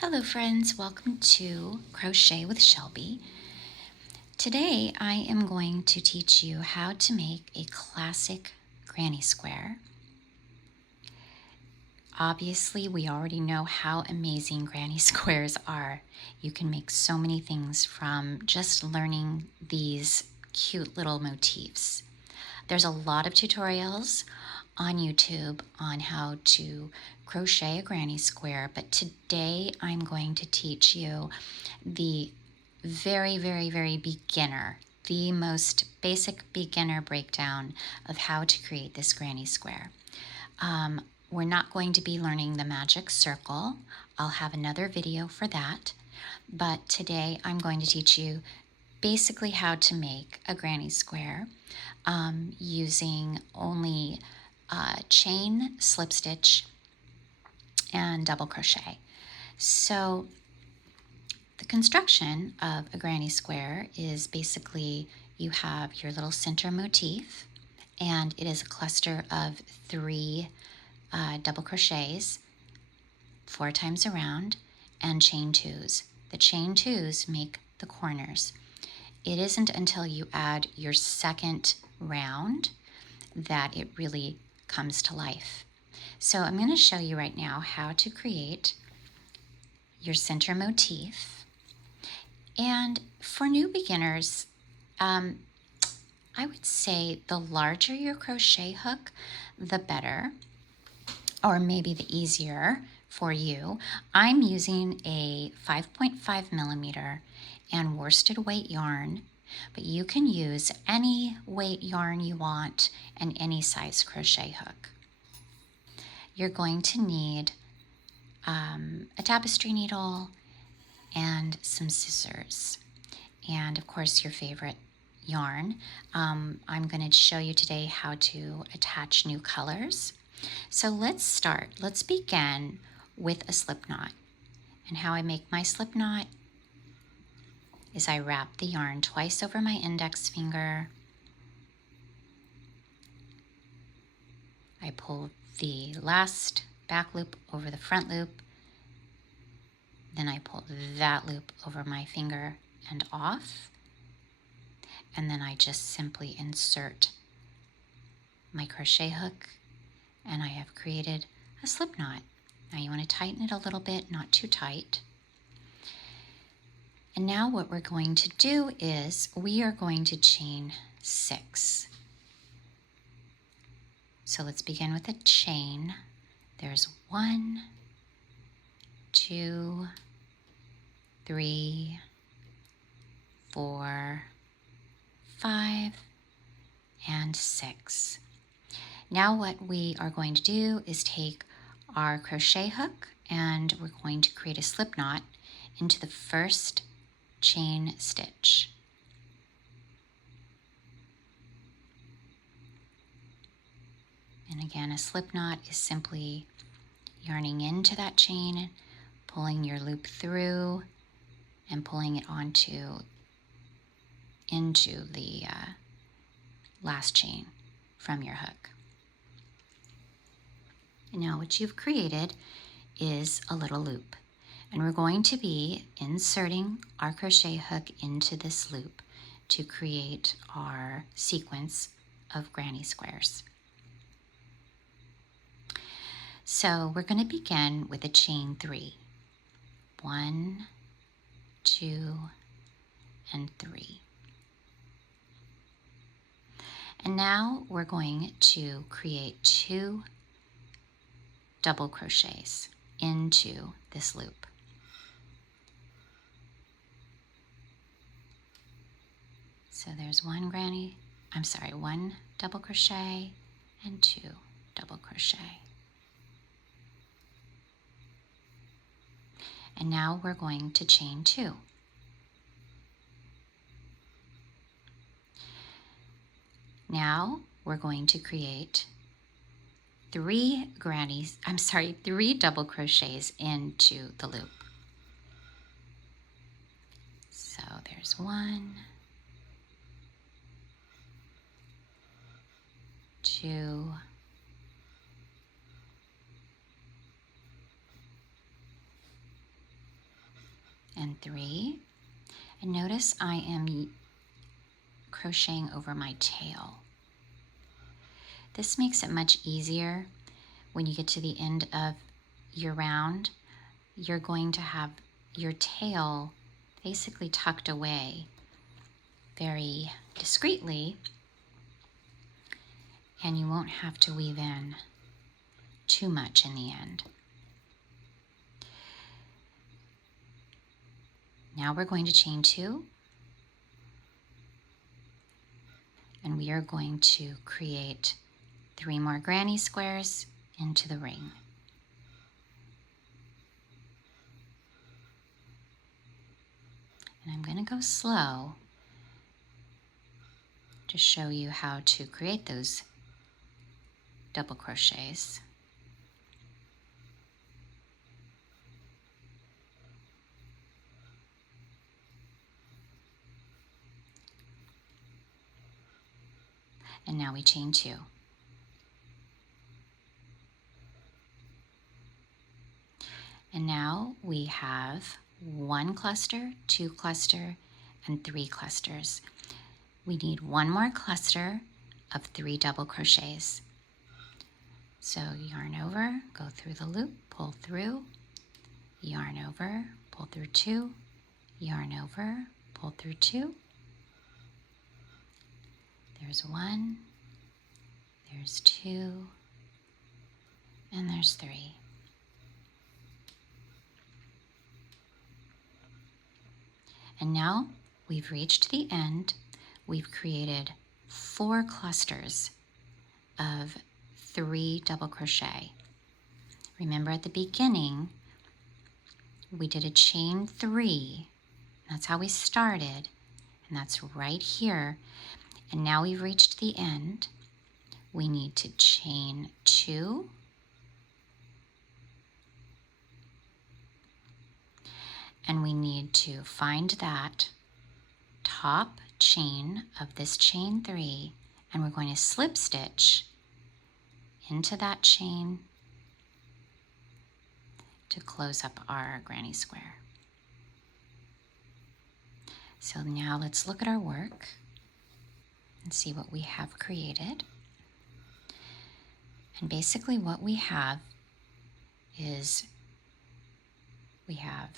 Hello friends, welcome to Crochet with Shelby. Today I am going to teach you how to make a classic granny square. Obviously, we already know how amazing granny squares are. You can make so many things from just learning these cute little motifs. There's a lot of tutorials on YouTube on how to crochet a granny square, but today I'm going to teach you the very beginner, the most basic beginner breakdown of how to create this granny square. We're not going to be learning the magic circle. I'll have another video for that, but today I'm going to teach you basically how to make a granny square using only chain, slip stitch, and double crochet. So the construction of a granny square is basically you have your little center motif, and it is a cluster of 3 double crochets 4 times around and chain 2s. The chain 2s make the corners. It isn't until you add your second round that it really comes to life. So I'm going to show you right now how to create your center motif. And for new beginners, I would say the larger your crochet hook, the better, or maybe the easier for you. I'm using a 5.5 millimeter and worsted weight yarn, but you can use any weight yarn you want and any size crochet hook. You're going to need a tapestry needle and some scissors, and of course your favorite yarn. I'm going to show you today how to attach new colors. So let's start. Let's begin with a slip knot. And how I make my slip knot is I wrap the yarn twice over my index finger. I pull the last back loop over the front loop. Then I pull that loop over my finger and off. And then I just simply insert my crochet hook, and I have created a slip knot. Now you want to tighten it a little bit, not too tight. And now what we're going to do is we are going to chain 6. So let's begin with a chain. There's 1, 2, 3, 4, 5, and 6. Now what we are going to do is take our crochet hook and we're going to create a slip knot into the first chain stitch. And again, a slip knot is simply yarning into that chain, pulling your loop through, and pulling it into the last chain from your hook. And now what you've created is a little loop, and we're going to be inserting our crochet hook into this loop to create our sequence of granny squares. So we're going to begin with a chain 3. 1, 2, and 3. And now we're going to create 2 double crochets into this loop. So there's 1 double crochet and 2 double crochet. And now we're going to chain 2. Now we're going to create 3 double crochets into the loop. So there's 1, 2, 3, and 3. And notice I am crocheting over my tail. This makes it much easier when you get to the end of your round. You're going to have your tail basically tucked away very discreetly, and you won't have to weave in too much in the end. Now we're going to chain 2, and we are going to create 3 more granny squares into the ring. And I'm going to go slow to show you how to create those double crochets. And now we chain 2. And now we have 1 cluster, 2 cluster, and 3 clusters. We need 1 more cluster of 3 double crochets. So yarn over, go through the loop, pull through, yarn over, pull through 2, yarn over, pull through 2. There's 1, there's 2, and there's 3. And now we've reached the end. We've created 4 clusters of 3 double crochet. Remember at the beginning, we did a chain 3. That's how we started, and that's right here. And now we've reached the end. We need to chain 2, and we need to find that top chain of this chain 3, and we're going to slip stitch into that chain to close up our granny square. So now let's look at our work and see what we have created. And basically what we have is we have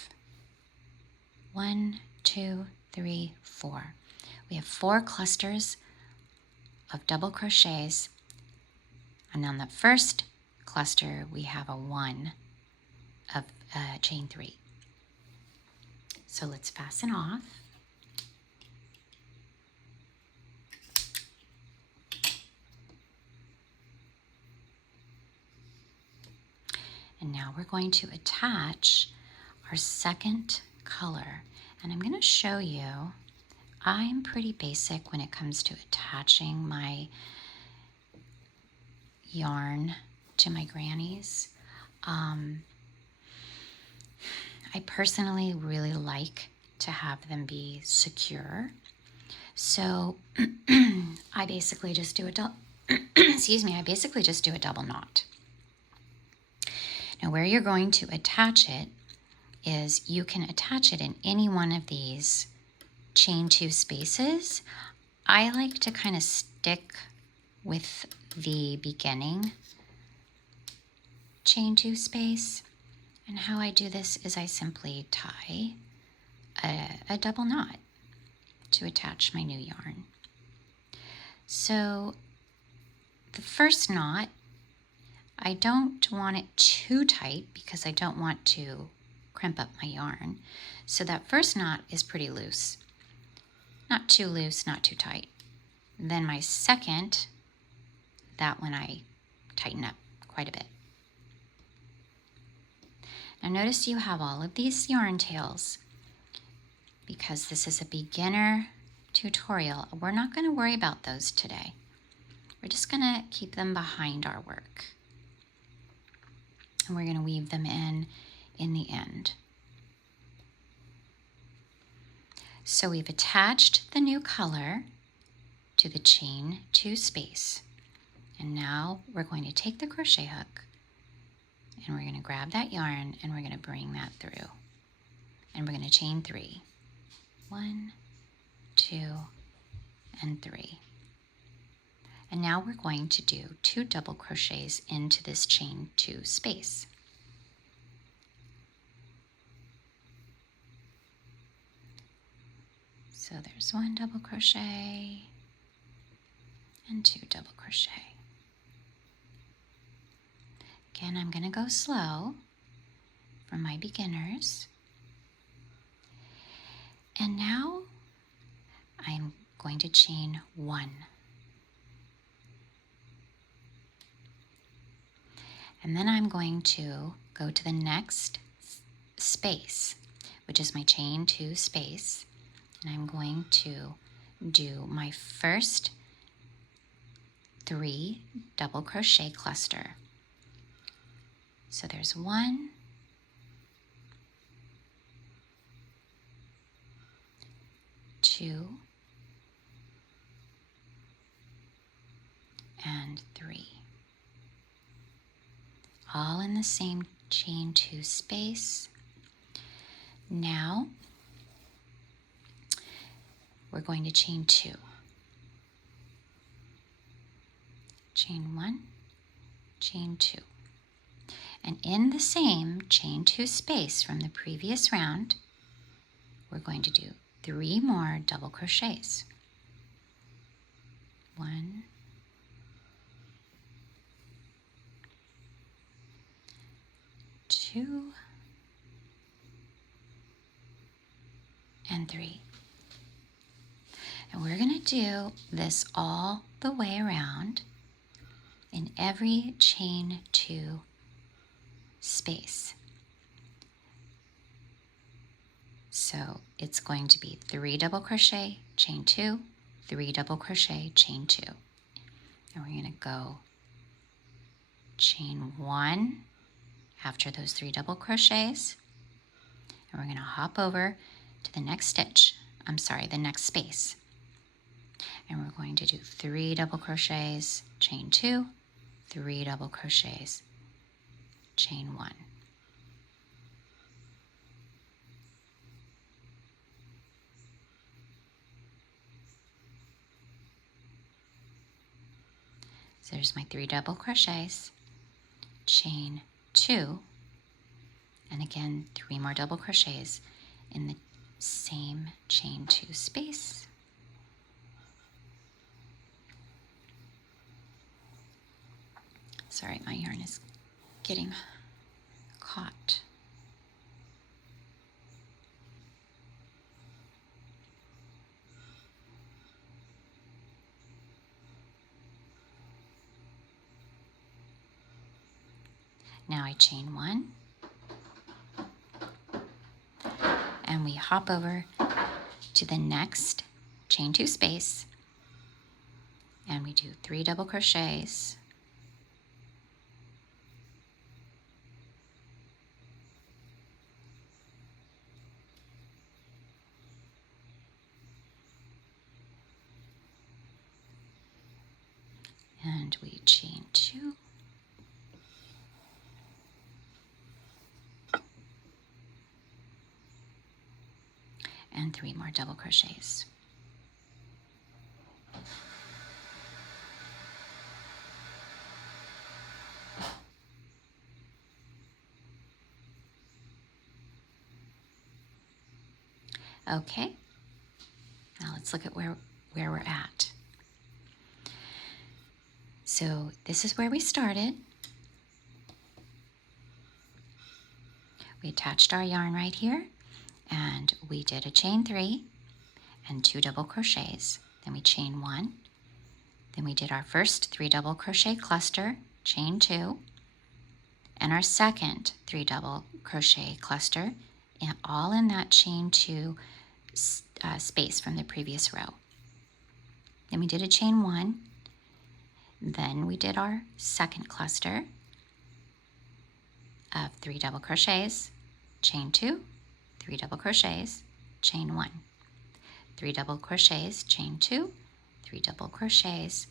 1, 2, 3, 4. We have 4 clusters of double crochets, and on the first cluster we have a 1 of chain 3. So let's fasten off. And now we're going to attach our second color. And I'm going to show you, I'm pretty basic when it comes to attaching my yarn to my grannies. I personally really like to have them be secure. So I basically just do a I basically just do a double knot. Now where you're going to attach it is you can attach it in any one of these chain 2 spaces. I like to kind of stick with the beginning chain 2 space, and how I do this is I simply tie a double knot to attach my new yarn. So the first knot, I don't want it too tight because I don't want to crimp up my yarn. So that first knot is pretty loose. Not too loose, not too tight. Then my second, that one I tighten up quite a bit. Now notice you have all of these yarn tails. Because this is a beginner tutorial, we're not going to worry about those today. We're just going to keep them behind our work. And we're going to weave them in the end. So we've attached the new color to the chain 2 space. And now we're going to take the crochet hook and we're going to grab that yarn and we're going to bring that through. and we're going to chain 3. 1, 2, and 3. And now we're going to do 2 double crochets into this chain 2 space. So there's 1 double crochet and 2 double crochet. Again, I'm going to go slow for my beginners. And now I'm going to chain 1. And then I'm going to go to the next space, which is my chain 2 space. And I'm going to do my first 3 double crochet cluster. So there's 1, 2, and 3. All in the same chain 2 space. Now we're going to chain 2. Chain 1, chain 2. And in the same chain 2 space from the previous round, we're going to do 3 more double crochets. 1, 2, and 3. And we're going to do this all the way around in every chain 2 space. So it's going to be 3 double crochet, chain 2, 3 double crochet, chain 2. And we're going to go chain 1 after those 3 double crochets. And we're going to hop over to the next stitch, the next space. And we're going to do 3 double crochets, chain 2, 3 double crochets, chain 1. So there's my 3 double crochets, chain 2, and again 3 more double crochets in the same chain 2 space. Sorry, my yarn is getting caught. Now I chain 1, and we hop over to the next chain 2 space, and we do 3 double crochets, and we chain 2, and 3 more double crochets. Okay, now let's look at where we're at. So this is where we started. We attached our yarn right here, and we did a chain 3 and 2 double crochets. Then we chain 1. Then we did our first 3 double crochet cluster, chain 2, and our second 3 double crochet cluster, and all in that chain 2 space from the previous row. Then we did a chain 1. Then we did our second cluster of 3 double crochets, chain 2, 3 double crochets, chain 1, 3 double crochets, chain 2, 3 double crochets.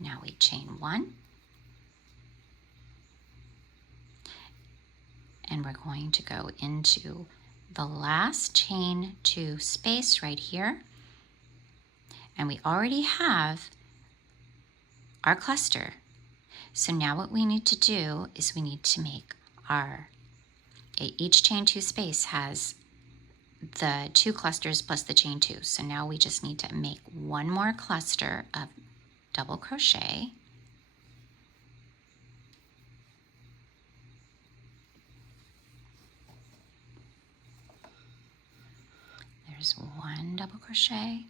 Now we chain 1, and we're going to go into the last chain 2 space right here, and we already have our cluster. So now what we need to do is we need to make each chain 2 space has the 2 clusters plus the chain 2. So now we just need to make one more cluster of double crochet. There's 1 double crochet,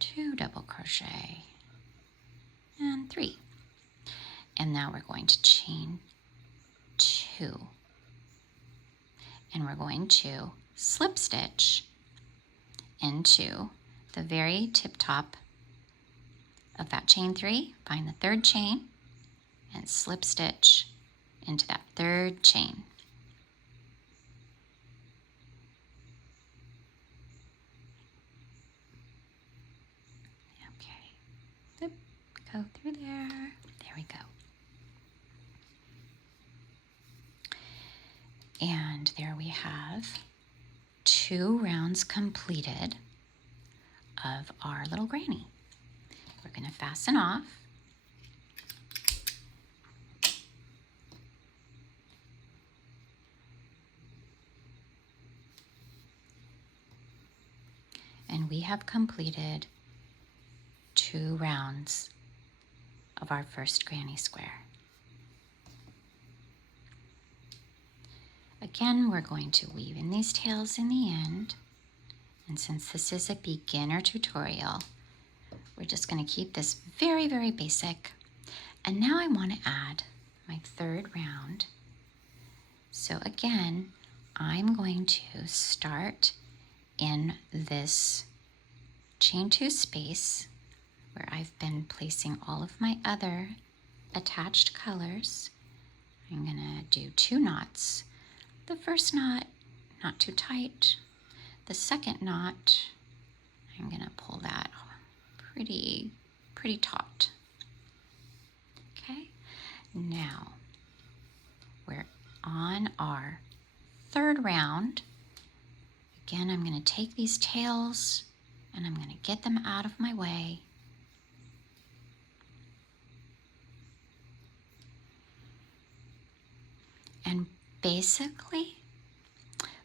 2 double crochet, and 3. And now we're going to chain 2. And we're going to slip stitch into the very tip top of that chain 3, find the 3rd chain, and slip stitch into that 3rd chain. Okay, flip, go through there. There we go. And there we have 2 rounds completed of our little granny. We're going to fasten off. And we have completed 2 rounds of our first granny square. Again, we're going to weave in these tails in the end. And since this is a beginner tutorial, we're just going to keep this very, very basic. And now I want to add my 3rd round. So again, I'm going to start in this chain 2 space where I've been placing all of my other attached colors. I'm going to do 2 knots. The first knot, not too tight. The second knot, I'm going to pull that pretty taut. Okay, now we're on our 3rd round. Again, I'm going to take these tails and I'm going to get them out of my way. And basically,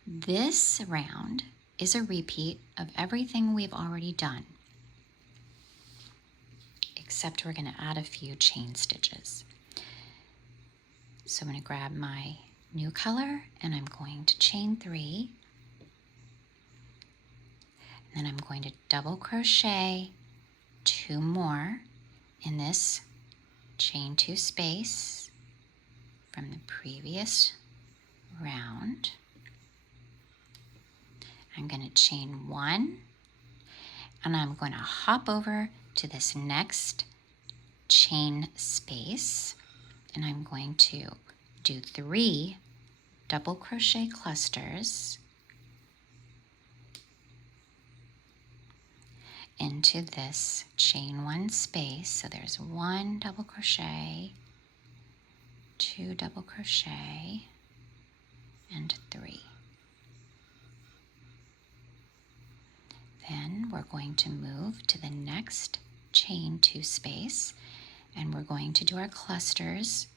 this round is a repeat of everything we've already done, except we're going to add a few chain stitches. So I'm going to grab my new color and I'm going to chain 3. And then I'm going to double crochet 2 more in this chain 2 space from the previous round. I'm going to chain 1 and I'm going to hop over to this next chain space and I'm going to do 3 double crochet clusters into this chain 1 space. So there's 1 double crochet, 2 double crochet, and 3. Then we're going to move to the next chain 2 space and we're going to do our clusters.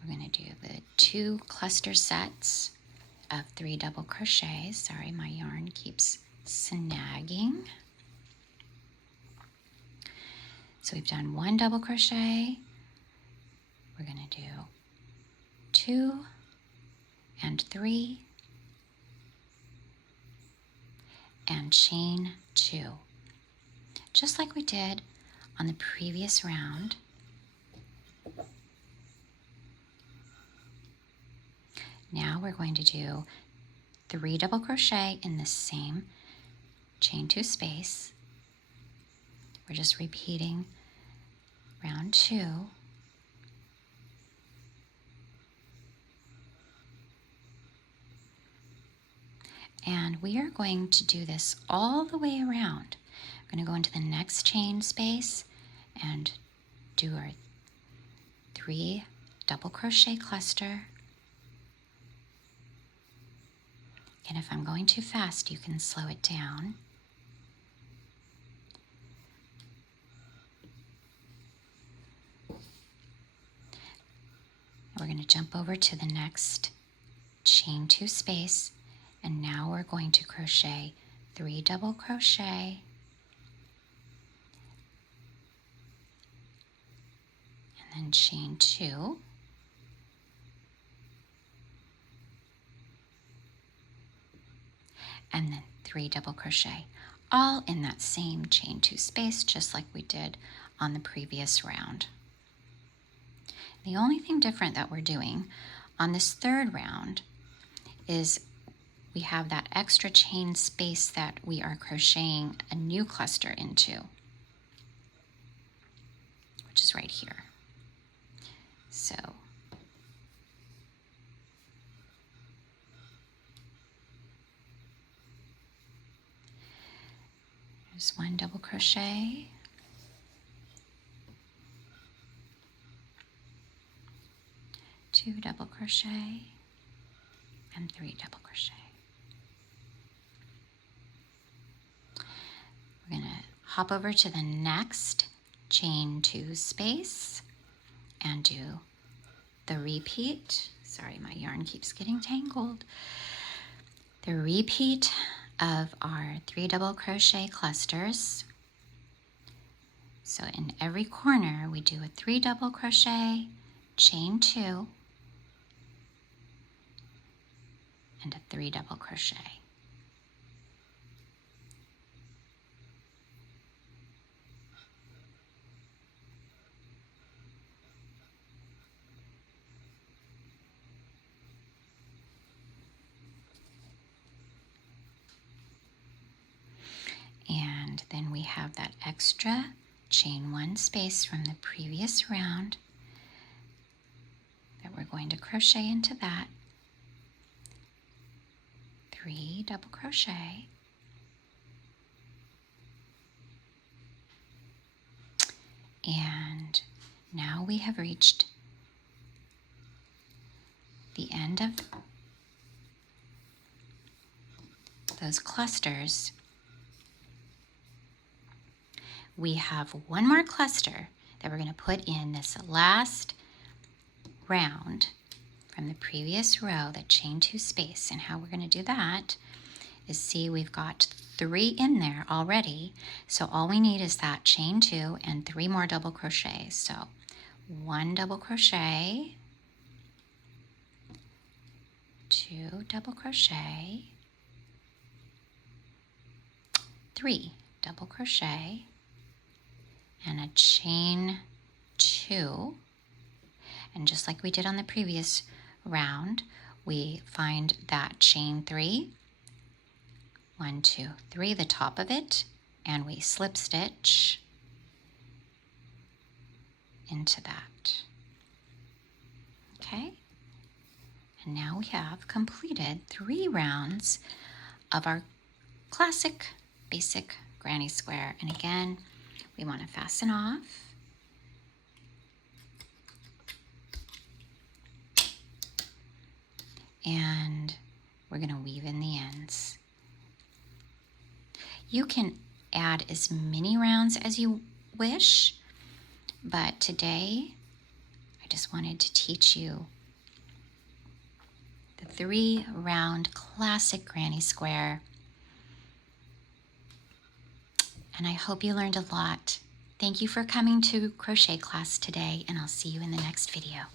We're going to do the 2 cluster sets of 3 double crochets. Sorry, my yarn keeps snagging. So we've done 1 double crochet. We're going to do 2 and 3 and chain 2, just like we did on the previous round. Now we're going to do 3 double crochet in the same chain 2 space. We're just repeating round 2. And we are going to do this all the way around. We're going to go into the next chain space and do our 3 double crochet cluster, And if I'm going too fast, you can slow it down. We're going to jump over to the next chain 2 space, and now we're going to crochet 3 double crochet and then chain 2, and then 3 double crochet, all in that same chain 2 space, just like we did on the previous round. The only thing different that we're doing on this third round is we have that extra chain space that we are crocheting a new cluster into, which is right here. So there's 1 double crochet, 2 double crochet, and 3 double crochet. We're going to hop over to the next chain 2 space and do the repeat. Sorry, my yarn keeps getting tangled. The repeat of our 3 double crochet clusters. So in every corner we do a 3 double crochet, chain 2, and a 3 double crochet. And then we have that extra chain 1 space from the previous round that we're going to crochet into that. 3 double crochet, and now we have reached the end of those clusters. We have 1 more cluster that we're going to put in this last round from the previous row, that chain 2 space. And how we're going to do that is, see, we've got 3 in there already, so all we need is that chain 2 and 3 more double crochets. So 1 double crochet, 2 double crochet, 3 double crochet, and a chain 2. And just like we did on the previous round, we find that chain 3, 1, 2, 3, the top of it, and we slip stitch into that. Okay, and now we have completed 3 rounds of our classic basic granny square. And again, we want to fasten off. And we're going to weave in the ends. You can add as many rounds as you wish, but today I just wanted to teach you the 3 round classic granny square. And I hope you learned a lot. Thank you for coming to crochet class today, and I'll see you in the next video.